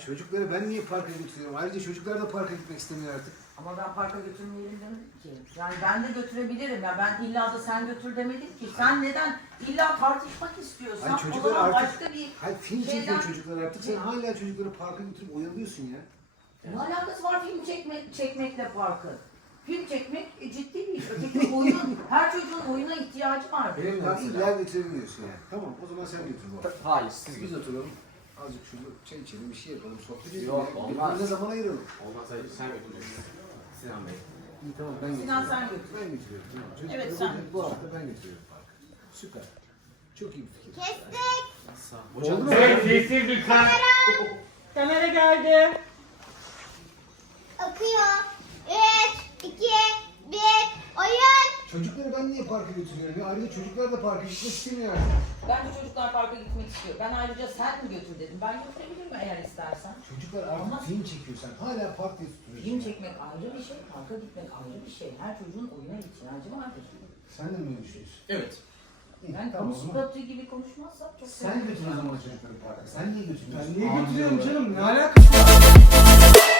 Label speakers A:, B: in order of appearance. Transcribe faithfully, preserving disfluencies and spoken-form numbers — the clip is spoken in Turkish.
A: Çocukları ben niye parka götürüyorum? Ayrıca çocuklar da parka gitmek istemiyor artık.
B: Ama ben parka götürmeyelim demedim ki. Yani ben de götürebilirim ya. Ben illa da sen götür demedim ki. Sen neden illa tartışmak istiyorsan
A: Hayır,
B: o
A: çocuklar
B: zaman
A: artık-
B: başka bir
A: Hayır film
B: şeyden...
A: çekiyor çocuklar artık. Sen hala çocukları parka götürüp oyalıyorsun ya.
B: Ne alakası var film çekmek, çekmekle parkı? Film çekmek e, ciddi bir iş. Öteki oyun, her çocuğun oyuna ihtiyacı var.
A: Benim de illa götüremiyorsun yani. Tamam o zaman sen götür bu arada.
C: Hayır, siz
A: Biz
C: gidin.
A: oturalım. Azıcık şurada çay içelim, bir şey yapalım, sohbet edelim.
C: Yok,
A: ya.
C: olmaz.
A: Birbirimize zaman ayıralım.
C: Olmaz, hayır, sen götüreceksin. Sinan Bey.
A: İyi tamam ben
B: Sinan
A: götürüyorum.
B: sen götür.
A: Ben götürüyorum. Tamam. Çocukları
B: Evet,
A: bu-
B: sen.
A: Bu hafta ben götürüyorum parka. Süper. Çok iyi bir fikir.
D: Kestik.
C: Sağ
A: Oldu mu?
E: Evet, sessiz lütfen.
F: Kamera geldi.
D: Akıyor. Üç, iki, bir, oyun.
A: Çocukları ben niye parka götürüyorum ya? Ayrıca çocuklar da parka gitmek istemiyor artık.
B: Bence çocuklar parka gitmek istiyor. Ben ayrıca sen mi götür dedim. Ben götürebilirim eğer istersen.
A: Çocuklar artık
B: Ama-
A: film çekiyor sen. Hala park diye tutuyorsun.
B: Film çekmek ayrı bir şey, parka gitmek ayrı bir şey. Her çocuğun oyuna ihtiyacı vardır.
A: Sen de mi öyle düşünüyorsun?
C: Evet.
A: İyi,
B: Yani
A: tamam o
B: kamu
A: zaman.
B: spotu gibi konuşmazsak çok
A: Sen götür o zaman çocukları parka. Sen niye götürmüyorsun?
E: Ben niye
A: Abi
E: götürüyorum
A: diyorlar.
E: canım? Ne alakası var?